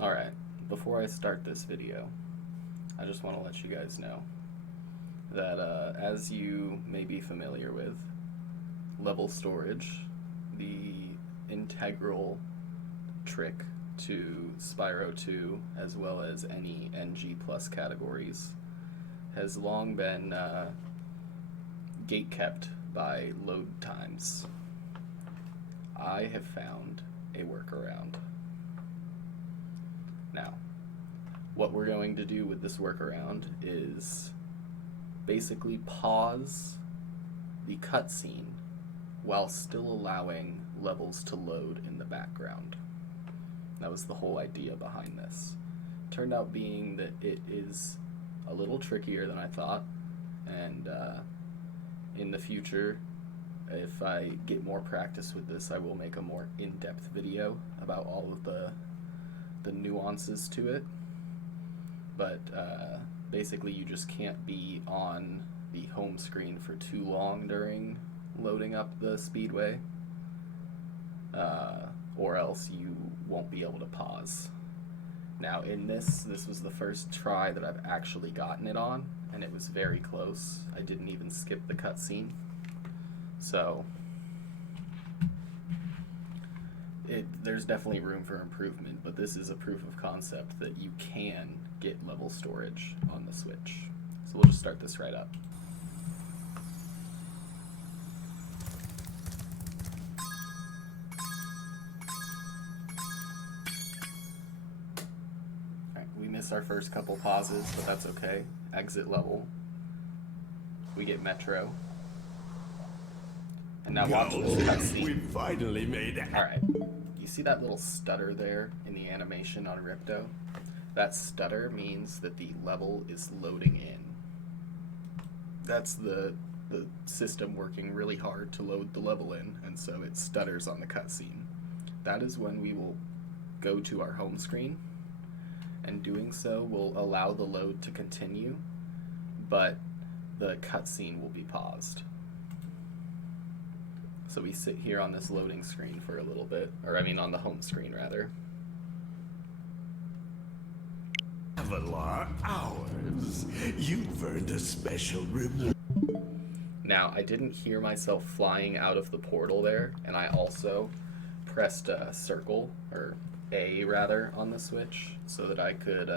Alright, before I start this video, I just want to let you guys know that as you may be familiar with, level storage, the integral trick to Spyro 2 as well as any NG Plus categories, has long been gatekept by load times. I have found a workaround. Now, what we're going to do with this workaround is basically pause the cutscene while still allowing levels to load in the background. That was the whole idea behind this. Turned out being that it is a little trickier than I thought, and in the future, if I get more practice with this, I will make a more in-depth video about all of the nuances to it. But basically you just can't be on the home screen for too long during loading up the speedway, or else you won't be able to pause. Now in this was the first try that I've actually gotten it on, and it was very close. I didn't even skip the cutscene. So there's definitely room for improvement, but this is a proof of concept that you can get level storage on the Switch. So we'll just start this right up. Alright, we miss our first couple pauses, but that's okay. Exit level. We get Metro. And now watch this cutscene. We finally made it. Alright. You see that little stutter there in the animation on Ripto? That stutter means that the level is loading in. That's the system working really hard to load the level in, and so it stutters on the cutscene. That is when we will go to our home screen, and doing so will allow the load to continue, but the cutscene will be paused. So we sit here on this loading screen for a little bit, or I mean on the home screen rather. Avalar hours. You've earned a special reward. Now, I didn't hear myself flying out of the portal there, and I also pressed circle, or A rather, on the Switch, so that I could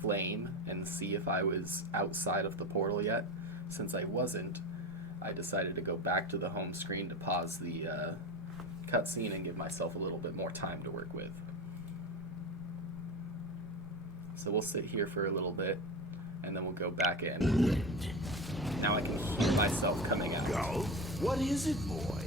flame and see if I was outside of the portal yet. Since I wasn't, I decided to go back to the home screen to pause the cutscene and give myself a little bit more time to work with. So we'll sit here for a little bit, and then we'll go back in. Now I can hear myself coming out. Go. What is it, boy?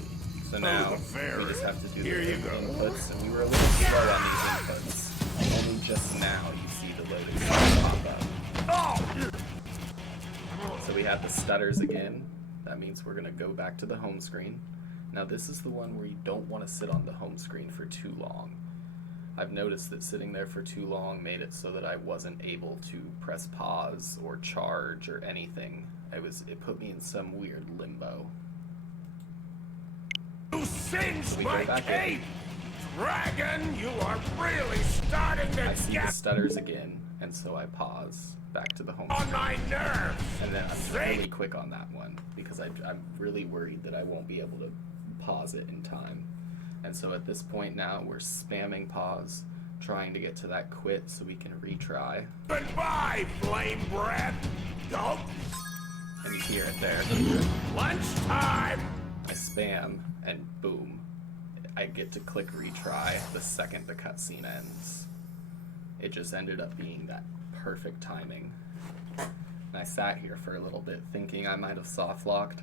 So now we just have to do the inputs, and we were a little slow on these inputs. Only just now you see the loading screen pop up. So we have the stutters again. That means we're going to go back to the home screen. Now this is the one where you don't want to sit on the home screen for too long. I've noticed that sitting there for too long made it so that I wasn't able to press pause or charge or anything. It put me in some weird limbo. You singed We my go back cape! Dragon, you are really starting to I see the get stutters again, and so I pause back to the home on screen. my nerves! And then I'm really quick on that one because I'm really worried that I won't be able to pause it in time. And so at this point now, we're spamming pause, trying to get to that quit so we can retry. Goodbye, flame breath! Go! And you hear it there. Lunchtime! I spam, and boom. I get to click retry the second the cutscene ends. It just ended up being that perfect timing. And I sat here for a little bit thinking I might have soft locked.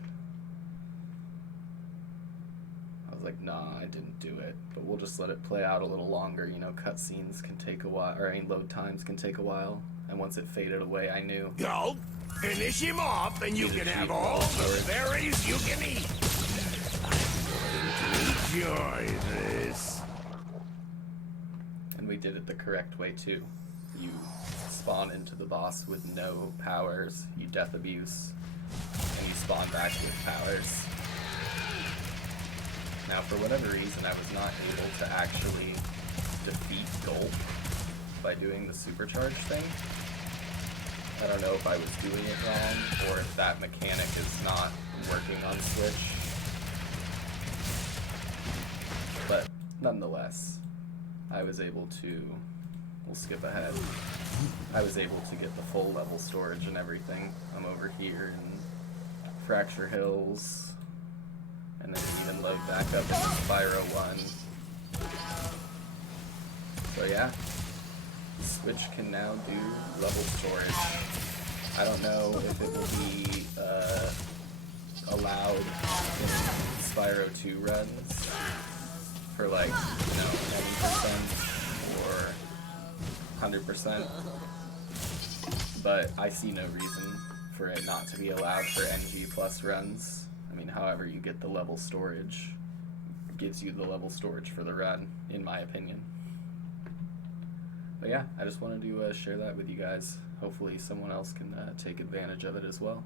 I was like, nah, I didn't do it. But we'll just let it play out a little longer. You know, cutscenes can take a while, or I mean, load times can take a while. And once it faded away, I knew. Go! Finish him off, and you can have all the berries you can eat! Enjoy this! And we did it the correct way, too. You spawn into the boss with no powers, you death abuse, and you spawn back with powers. Now, for whatever reason, I was not able to actually defeat gulp by doing the supercharge thing. I don't know if I was doing it wrong or if that mechanic is not working on Switch. But nonetheless, I was able to, we'll skip ahead, I was able to get the full level storage and everything. I'm over here in Fracture Hills, and then even load back up in Spyro 1. So yeah, Switch can now do level storage. I don't know if it will be allowed in Spyro 2 runs for like, 90% or 100%, but I see no reason for it not to be allowed for NG plus runs. I mean, however you get the level storage gives you the level storage for the run, in my opinion. But yeah, I just wanted to share that with you guys. Hopefully someone else can take advantage of it as well.